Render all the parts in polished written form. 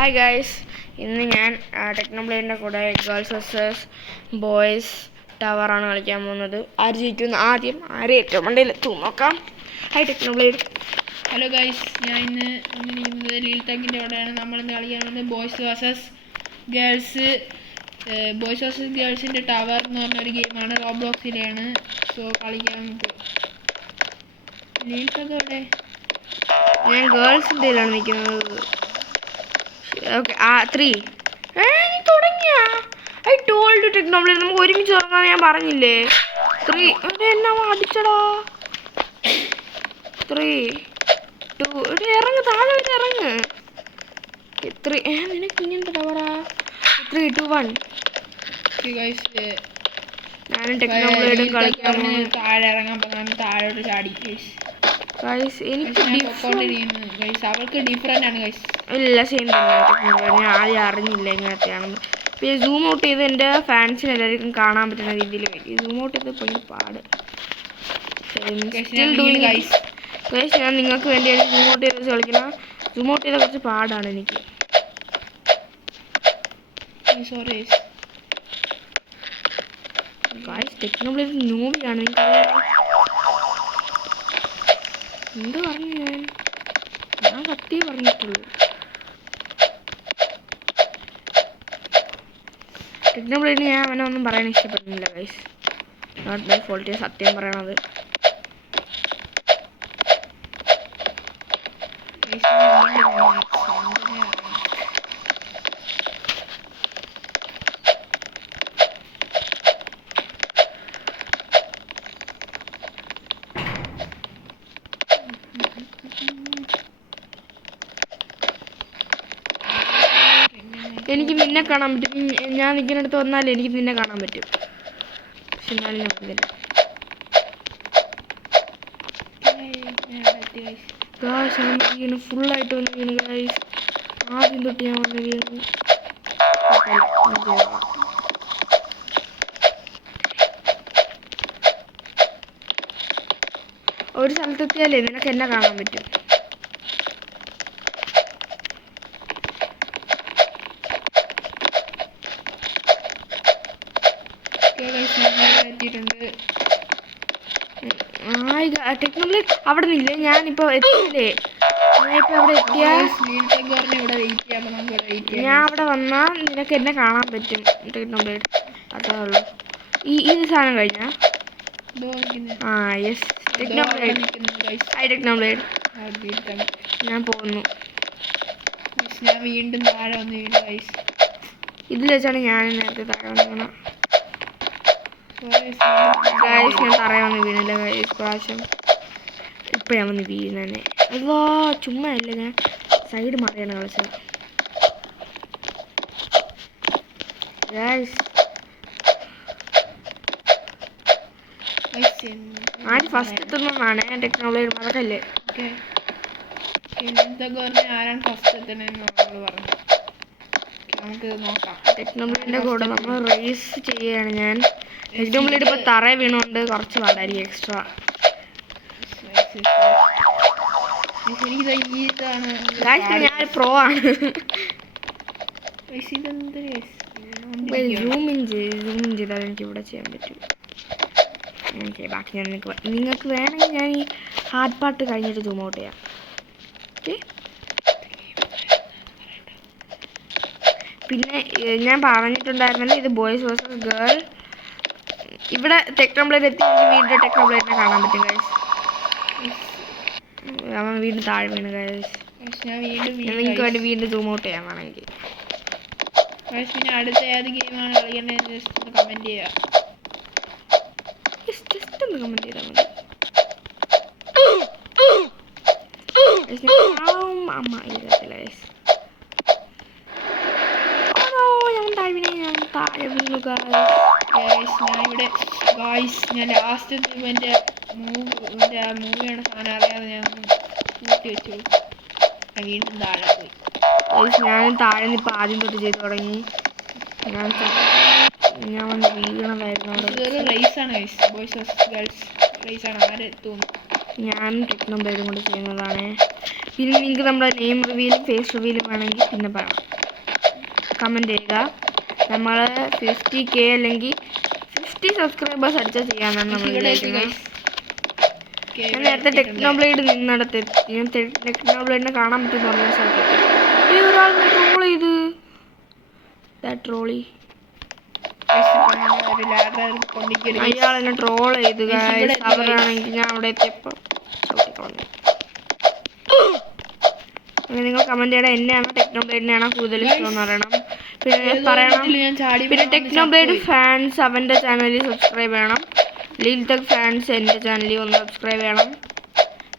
Hi guys, ഇന്ന് ഞാൻ ടെക്നോബ്ലേഡിൻ്റെ കൂടെ ഗേൾസ് വേഴ്സസ് ബോയ്സ് ടവറാണ് കളിക്കാൻ പോകുന്നത്. ആര് ജയിക്കുമെന്ന് ആദ്യം ഏറ്റവും മണ്ടയിലെത്തും നോക്കാം. ഹായ് ടെക്നോബ്ലേഡ്. ഹലോ ഗൈസ്, ഞാൻ ഇന്ന് വന്നിരിക്കുന്നത് ലീൽ ടാങ്കിൻ്റെ അവിടെയാണ്. നമ്മളിന്ന് കളിക്കാൻ പോകുന്നത് ബോയ്സ് വേഴ്സസ് ഗേൾസിൻ്റെ ടവർ എന്ന് പറഞ്ഞൊരു ഗെയിമാണ്. റോബ്ലോക്സിലെയാണ്. സോ കളിക്കാൻ ലീൽ ടാങ്ക് അവിടെ. ഞാൻ ഗേൾസിൻ്റെയിലാണ് നിൽക്കുന്നത്. ഓക്കെ, 3 നീ തുടങ്ങിയ ഐ ടോൾഡ് ടെക്നോബ്ലേഡ് നമുക്ക് ഒരുമിച്ച് തുടങ്ങാൻ ഞാൻ പറഞ്ഞില്ലേ. 3 എന്നാ അടിച്ചടാ. 3 2 ഇറങ്ങ്, താഴെ ഇറങ്ങ്. 3 നിനക്ക് ഇങ്ങനത്തെ ടവറാ. 3 2 1 ഞാനും ടെക്നോബ്ലേഡും കളിക്കാൻ താഴെ ഇറങ്ങാൻ പറഞ്ഞാൽ താഴോട്ട് ചാടി. എനിക്ക് അവൾക്ക് ഡിഫറെൻ്റ് ആണ് ഗൈസ്. ഇല്ല, സെയിം തന്നെ ടെക്നോബ്ലേഡ്. ഞാൻ ആദ്യം അറിഞ്ഞില്ല ഇങ്ങനത്തെയാണെന്ന്. പിന്നെ സൂം ഔട്ട് ചെയ്ത് എൻ്റെ ഫാൻസിന് എല്ലാവർക്കും കാണാൻ പറ്റുന്ന രീതിയിൽ സൂം ഔട്ട് ചെയ്ത് ഭയങ്കര പാട്. ഞാൻ നിങ്ങൾക്ക് വേണ്ടിയാണ് സൂം ഔട്ട് ചെയ്ത് കളിക്കണം. സൂം ഔട്ട് ചെയ്ത കുറച്ച് പാടാണ് എനിക്ക്. ടെക്നോബ്ലേഡ് നോവിയാണ്. എന്ത് പറഞ്ഞു ഞാൻ സത്യം പറഞ്ഞിട്ടുള്ളൂ. ടെക്നോബ്ലേഡിന് ഞാൻ അവനൊന്നും പറയാൻ ഇഷ്ടപ്പെടുന്നില്ല ഗൈസ്. നോട്ട് മൈ ഫോൾട്ട്, സത്യം പറയണത്. എനിക്ക് നിന്നെ കാണാൻ പറ്റും. ഞാൻ നിൽക്കുന്നിടത്ത് വന്നാലേ എനിക്ക് നിന്നെ കാണാൻ പറ്റും. പക്ഷെ എന്നാലും ഞാൻ വന്നില്ല. ഫുള്ളായിട്ട് വന്ന് വീണു ഗൈസ്. ആദ്യം തൊട്ട് ഞാൻ വന്ന് വീണു. ഒരു സ്ഥലത്തെത്തിയാലേ നിനക്ക് എന്നെ കാണാൻ പറ്റും. ടെക്നോബ്ലേഡ് അവിടെ നിന്നില്ലേ. ഞാനിപ്പോ എത്തിയില്ലേ. ഞാനിപ്പോ അവിടെ എത്തിയാ ഞാൻ അവിടെ വന്നാ നിനക്ക് എന്നെ കാണാൻ പറ്റും ടെക്നോബ്ലേഡ്. അതേ ഉള്ളൂ. ഈ സാധനം കഴിഞ്ഞാ യെസ് ടെക്നോബ്ലേഡ്. ടെക്നോബ്ലേഡ് ഞാൻ പോകുന്നു. ഞാൻ വീണ്ടും താഴെ വന്ന് വീണു ഗൈസ്. ഇതിൽ വെച്ചാണ് ഞാൻ നേരത്തെ താഴെ വന്ന് വീണ ഗൈസ്. ഞാൻ തറയെ വന്ന് വീണില്ല ഗൈസ് പ്രാവശ്യം. ഇപ്പം ഞാൻ വന്ന് വീഴുന്നെ. അല്ലോ ചുമ്മാ അല്ല, ഞാൻ സൈഡ് മാറിയാണ് കളിച്ചത് ഗൈസ്. ആര് ഫസ്റ്റ് എത്തുന്നതാണ് ടെക്നോബ്ലേഡ് മറക്കല്ലേ. ആരാണ് ഫസ്റ്റ് എത്തണെന്ന് നമ്മൾ പറഞ്ഞു. നമുക്ക് നോക്കാം. ടെക്നോബ്ലേഡിന്റെ കൂടെ നമ്മൾ റേസ് ചെയ്യുകയാണ്. ഞാൻ ടെക്നോബ്ലേഡ് ഇപ്പോൾ തറയെ വീണുകൊണ്ട് കുറച്ച് പാടായിരിക്കും എക്സ്ട്രാ. ഞാൻ പ്രോ ആണ്. സൂം ഇൻ ചെയ്താൽ എനിക്ക് ഇവിടെ ചെയ്യാൻ പറ്റും. ബാക്കി ഞാൻ നിങ്ങൾക്ക് വേണമെങ്കിൽ ഞാൻ ഈ ഹാർഡ് പാർട്ട് കഴിഞ്ഞിട്ട് സൂം ഔട്ട് ചെയ്യാം. ഓക്കെ, പിന്നെ ഞാൻ പറഞ്ഞിട്ടുണ്ടായിരുന്നല്ലോ ഇത് ബോയ്സ് വേഴ്സസ് ഗേൾ. ഇവിടെ ടെക്നോബ്ലേഡ് എത്തി വീണ്ടും ടെക്നോബ്ലേഡിനെ കാണാൻ പറ്റും ഗൈസ്. അവൻ വീണ്ടും താഴെ വീണ് ഗൈസ്. നിങ്ങൾക്ക് വേണ്ടി വീണ്ടും സൂം ഔട്ട് ചെയ്യാൻ വേണമെങ്കിൽ. പിന്നെ അടുത്ത ഏത് ഗെയിമാണ് കളിക്കേണ്ടത് ജസ്റ്റ് കമൻറ്റ് ചെയ്യുക. ജസ്റ്റ് ഒന്ന് കമൻറ്റ് ചെയ്താൽ മതി. അമ്മ ഇല്ലത്തില്ല ഗൈസ്. ഞാൻ ലാസ്റ്റ് എൻ്റെ മൂവിയാണ് സാധനം അറിയാതെ ഞാൻ കൂട്ടി വെച്ചു. വീണ്ടും താഴെ പോയി. ഞാൻ താഴെ നിന്ന് ഇപ്പം ആദ്യം തൊട്ട് ചെയ്ത് തുടങ്ങി. ഞാൻ വന്ന് വീണതായിരുന്നു. റേസാണ് ഗൈസ്, ബോയ്സ് വേഴ്സസ് ഗേൾസ് റേസാണ്. ആര് തോന്നുന്നു ഞാനും ടെക്നോബ്ലേഡും കൊണ്ട് ചെയ്യുന്നതാണ്. പിന്നെ നിങ്ങൾക്ക് നമ്മുടെ നെയിം റിവീലും ഫേസ് റിവീലും വേണമെങ്കിൽ പിന്നെ പറയാം. കമൻറ്റ് ചെയ്യുക. നമ്മൾ 50K അല്ലെങ്കിൽ 50 സബ്സ്ക്രൈബേഴ്സ് അടിച്ചാൽ ചെയ്യാനാണ് നമ്മൾ വിചാരിക്കുന്നത്. ഞാൻ നേരത്തെ ടെക്നോബ്ലേഡ് നിന്നിടത്ത് ഞാൻ ടെക്നോബ്ലേഡിനെ കാണാൻ പറ്റുമെന്ന് പറഞ്ഞ സ്ഥലത്ത് ഒരാൾ ട്രോൾ ചെയ്ത് ട്രോളി അയാൾ എന്നെ ട്രോൾ ചെയ്ത് അവരാണെങ്കിൽ ഞാൻ അവിടെ എത്തിയപ്പോൾ ചവിട്ടിക്കളഞ്ഞു. നിങ്ങൾ കമൻറ്റ് ചെയ്യണം എന്നെയാണോ ടെക്നോബ്ലേഡിനെയാണോ കൂടുതൽ ഇഷ്ടമെന്ന് പറയണം. പിന്നെ പറയണം. പിന്നെ ടെക്നോബ്ലേഡ് ഫാൻസ് അവൻ്റെ ചാനലിൽ സബ്സ്ക്രൈബ് ചെയ്യണം. ലീൽ ടെക് ഫാൻസ് എൻ്റെ ചാനലിൽ ഒന്ന് സബ്സ്ക്രൈബ് ചെയ്യണം.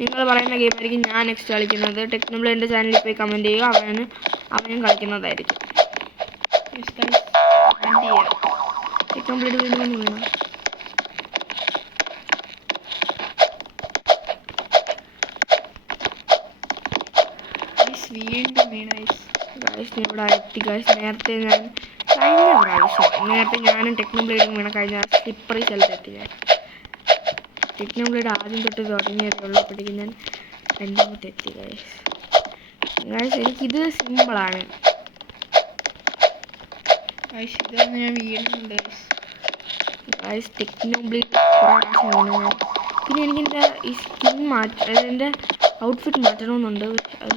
നിങ്ങൾ പറയുന്ന ഗെയിമായിരിക്കും ഞാൻ നെക്സ്റ്റ് കളിക്കുന്നത്. ടെക്നോബ്ലേഡിൻ്റെ ചാനലിൽ പോയി കമൻറ്റ് ചെയ്യുക. അവനും കളിക്കുന്നതായിരിക്കും. ടെക്നോബ്ലേഡ് വീണ്ടും വീണു. ഇവിടെ എത്തി ഗൈസ്. നേരത്തെ ഞാനും ടെക്നോബ്ലേഡും വീണ കഴിഞ്ഞ സ്ലിപ്പറി സ്ഥലത്തെത്തി. ഞാൻ ടെക്നോബ്ലേഡ് ആദ്യം തൊട്ട് തുടങ്ങിയതേ ഉള്ളൂ. അപ്പോഴേക്കും ഞാൻ രണ്ടാമത്തെ എത്തി ഗൈസ്. എനിക്കിത് സിമ്പിളാണ്. ടെക്നോബ്ലേഡ് പിന്നെ എനിക്കെൻ്റെ ഈ സ്കിൻ എൻ്റെ ഔട്ട്ഫിറ്റ് മാറ്റണമെന്നുണ്ട്.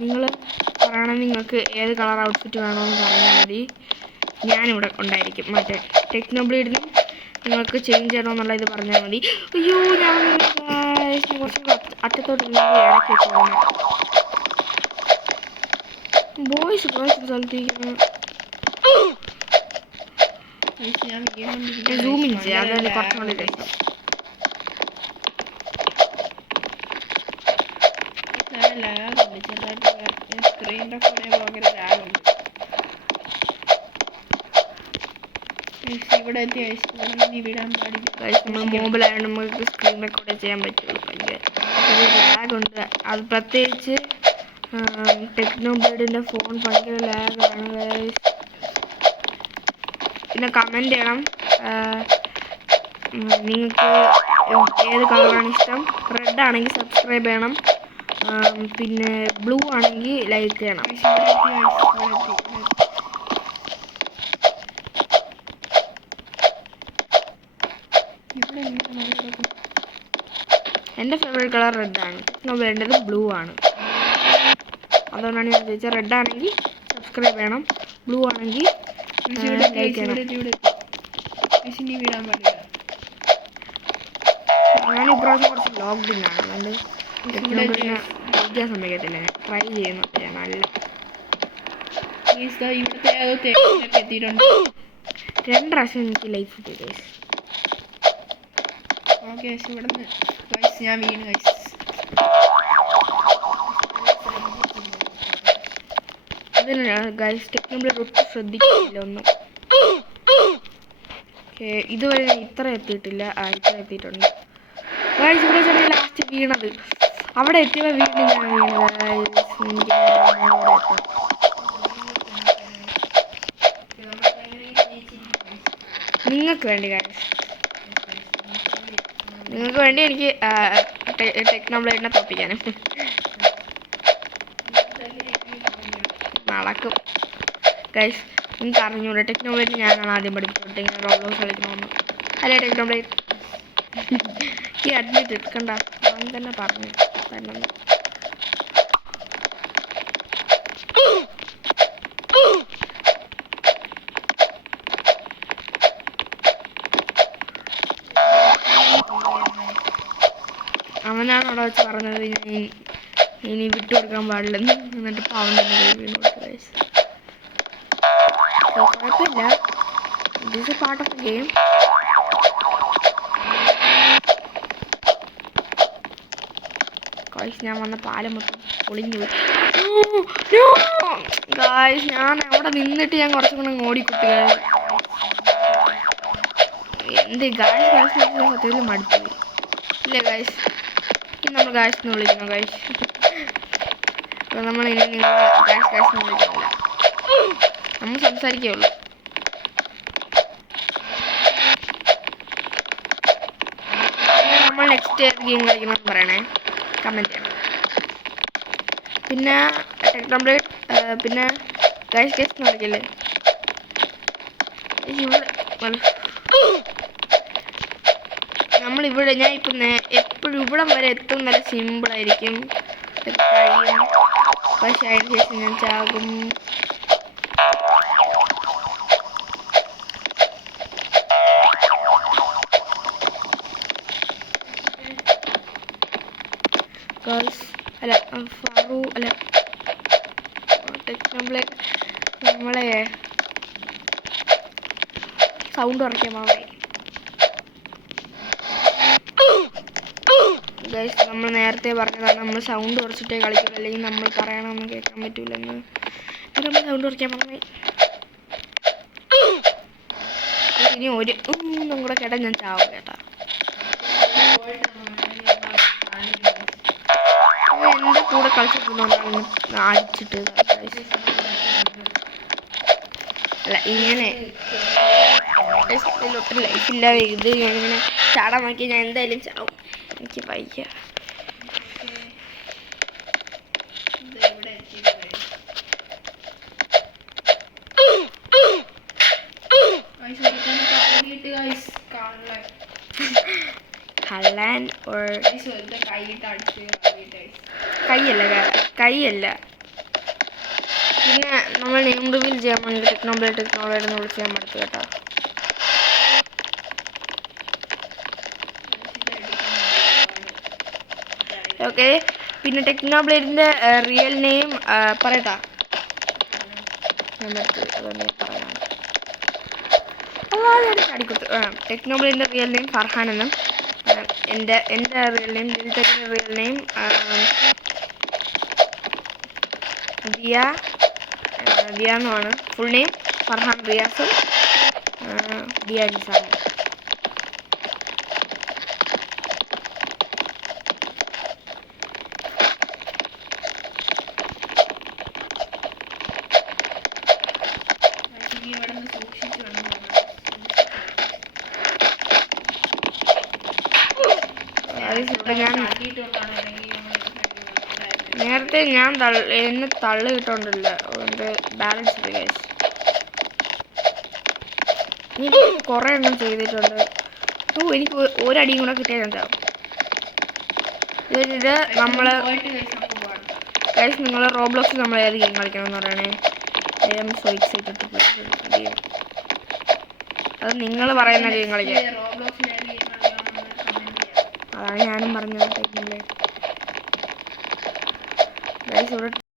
നിങ്ങൾ പറയണം നിങ്ങൾക്ക് ഏത് കളർ ഔട്ട്ഫിറ്റ് വേണമെന്ന് പറഞ്ഞാൽ മതി. ഞാനിവിടെ ഉണ്ടായിരിക്കും. മറ്റേ ടെക്നോബ്ലേഡിനും നിങ്ങൾക്ക് ചേഞ്ച് ചെയ്യണമെന്നുള്ള ഇത് പറഞ്ഞാൽ മതി. അയ്യോ ഞാൻ കുറച്ച് അറ്റത്തോട്ട് ഇടയ്ക്ക് വെച്ചു ബോയ്സ് സ്ഥലത്തേക്ക് സൂമിൻ ചെയ്യാം. അതാണ് കുറച്ചുകൂടി രസം. സ്ക്രീനിൻ്റെ ഫോണിൽ ഭയങ്കര ലാഗുണ്ട്. ഇവിടെ എത്തി വിടാൻ പാടില്ല. നമ്മൾ മൊബൈലായതുകൊണ്ട് നമുക്ക് സ്ക്രീൻ റെക്കോർഡ് ചെയ്യാൻ പറ്റുള്ളൂ. ഭയങ്കര ലാഗുണ്ട്. അത് പ്രത്യേകിച്ച് ടെക്നോബ്ലേഡിൻ്റെ ഫോൺ ഭയങ്കര ലാഗാണ്. പിന്നെ കമൻറ്റ് ചെയ്യണം നിങ്ങൾക്ക് ഏത് കളറാണ് ഇഷ്ടം. റെഡ് ആണെങ്കിൽ സബ്സ്ക്രൈബ് ചെയ്യണം. പിന്നെ ബ്ലൂ ആണെങ്കിൽ ലൈക്ക് ചെയ്യണം. എൻ്റെ ഫേവറേറ്റ് കളർ റെഡാണ്. വേണ്ടത് ബ്ലൂ ആണ്. അതുകൊണ്ടാണ് ഞാൻ ചോദിച്ചത്. റെഡ് ആണെങ്കിൽ സബ്സ്ക്രൈബ് ചെയ്യണം. ബ്ലൂ ആണെങ്കിൽ ലൈക്ക് ചെയ്യണം. ഞാൻ ഇപ്രാവശ്യം കുറച്ച് ലോക്ക്ഡൗണാണ്. അതുകൊണ്ട് ടെക്നോബ്ലേഡിനെ കളിക്കാൻ സമ്മതിക്കത്തില്ല. ഞാൻ ട്രൈ ചെയ്യുന്നുണ്ട്. ഞാൻ നല്ല 2 പ്രാവശ്യം എനിക്ക് ലൈഫ് കിട്ടി. ഞാൻ വീണ് അതിനാണ് ഗൈസ് ടെക്നോബ്ലേഡ് ഒട്ടും ശ്രദ്ധിക്കുന്നില്ല ഒന്നും. ഇതുവരെ ഞാൻ ഇത്ര എത്തിയിട്ടില്ല. ഇത്ര എത്തിയിട്ടുണ്ട് ഗൈസ്. ഇവിടെ തന്നെ ലാസ്റ്റ് വീണത്. അവിടെ എത്തിയപ്പോൾ വീണ്ടും ഞാൻ വീണത്. നിങ്ങൾക്ക് വേണ്ടി ഗൈസ്, നിങ്ങൾക്ക് വേണ്ടി എനിക്ക് ടെക്നോബ്ലേഡിനെ തോപ്പിക്കാനും നടക്കും ഗൈസ്. നിങ്ങൾക്ക് അറിഞ്ഞൂടെ ടെക്നോബ്ലേഡ് ഞാനാണ് ആദ്യം പഠിപ്പിച്ചോട്ടെ ഇങ്ങനെ റോബ്ലോക്സ് കളിക്കണമെന്ന്. അല്ലേ ടെക്നോബ്ലേഡ്? ഈ അഡ്മിറ്റ് എടുക്കണ്ട, ഞാൻ തന്നെ പറഞ്ഞു തന്നെ. അവനാണ് അവിടെ വെച്ച് പറഞ്ഞത് ഇനി വിട്ടുകൊടുക്കാൻ പാടില്ലെന്ന്. എന്നിട്ട് ഇപ്പോൾ അവൻ തന്നെ വീണോട്ട് ഗൈസ്. കുഴപ്പമില്ല, this is part of the game. Guys ഞാൻ വന്ന പാലം മൊത്തം പൊളിഞ്ഞു പോയി ഗൈസ്. ഞാൻ അവിടെ നിന്നിട്ട് ഞാൻ കുറച്ചും കൂടെ ഓടിക്കുട്ടി. എന്ത് ഗൈസ് ഗൈസ് സത്യത്തിൽ മടുത്തു ഇല്ലേ ഗൈസ്? ഇനി നമ്മൾ ഗൈസ് എന്ന് വിളിക്കണം ഗൈസ്. നമ്മൾ ഇനി നിങ്ങൾ ഗൈസ് ഗൈസ് എന്ന് വിളിക്കുന്നില്ല, നമ്മൾ സംസാരിക്കുകയുള്ളൂ. നമ്മൾ നെക്സ്റ്റ് ഏത് ഗെയിം കളിക്കണമെന്ന് പറയണേ, കമൻറ്റ് ചെയ്യണം. പിന്നെ ടെക്നോബ്ലേഡ് പിന്നെ ഗൈസ് ഗൈസ് എന്ന് വിളിക്കില്ലേ, ഇവിടെ നമ്മളിവിടെ ഞാൻ ഇപ്പം എപ്പോഴും ഇവിടം വരെ എത്തും വരെ സിമ്പിളായിരിക്കും കഴിയും. പക്ഷെ അതിന് ശേഷം ഞാൻ ചാകും. അല്ല ഫറു അല്ല നമ്മളെ സൗണ്ട് കുറയ്ക്കാൻ മാറി. ഗൈസ് നമ്മൾ നേരത്തെ പറഞ്ഞതാണ് നമ്മൾ സൗണ്ട് കുറച്ചിട്ടേ കളിക്കുള്ളൂ, അല്ലെങ്കിൽ നമ്മൾ പറയണമെന്ന് കേൾക്കാൻ പറ്റൂലെന്ന്. നമ്മൾ സൗണ്ട് കുറയ്ക്കാൻ പറഞ്ഞു. ഇനി ഒരു കൂടെ കേട്ടാൽ ഞാൻ ചാവും കേട്ടാ. എൻ്റെ കൂടെ കളിച്ചിട്ടുണ്ടോ അടിച്ചിട്ട് അല്ല ഇങ്ങനെ ഒട്ടും ലൈഫില്ല. ഇത് ഞാനിങ്ങനെ ചാടാൻ നോക്കി ഞാൻ എന്തായാലും ചാവും. എനിക്ക് വയ്യ. കള്ളൻ കൈയല്ല. പിന്നെ നമ്മൾ നെയിം റിവീൽ ചെയ്യാൻ വേണ്ടി ടെക്നോബ്ലേഡ് എന്ന് വിളിച്ച് ഞാൻ മടുത്തു കേട്ടോ. ഓക്കെ, പിന്നെ ടെക്നോബ്ലേഡിൻ്റെ റിയൽ നെയിം പറയട്ടാ. ഞാൻ മടുത്തു, അതുകൊണ്ട് ഞാൻ പറയാം. അടിക്കൊടുത്തു. ടെക്നോബ്ലേഡിൻ്റെ റിയൽ നെയിം ഫർഹാൻ എന്നും എൻ്റെ റിയൽ നെയിം ലിൽടെക്കിൻ്റെ റിയൽ നെയിം ദിയ എന്നുമാണ്. ഫുൾ നെയിം ഫർഹാൻ റിയാസും ദിയ നിസാമും. നേരത്തെ ഞാൻ എന്നെ തള്ളി കിട്ടോണ്ടല്ല, എൻ്റെ ബാലൻസ് ഉണ്ട് ഗൈസ്. ഇനി കുറേ എണ്ണം ചെയ്തിട്ടുണ്ട്. എനിക്ക് ഒരടിയും കൂടെ കിട്ടിയാൽ ഞാൻ ചാവും. ഇത് നമ്മൾ ഗൈസ് നിങ്ങൾ റോബ്ലോക്സിൽ നമ്മൾ ഏത് ഗെയിം കളിക്കണം എന്ന് പറയണേ. I am so excited to play. അത് നിങ്ങൾ പറയുന്ന ഗെയിം കളിക്കാം. അതാണ് ഞാനും പറഞ്ഞത്. ഗൈസ് ഇവിടെ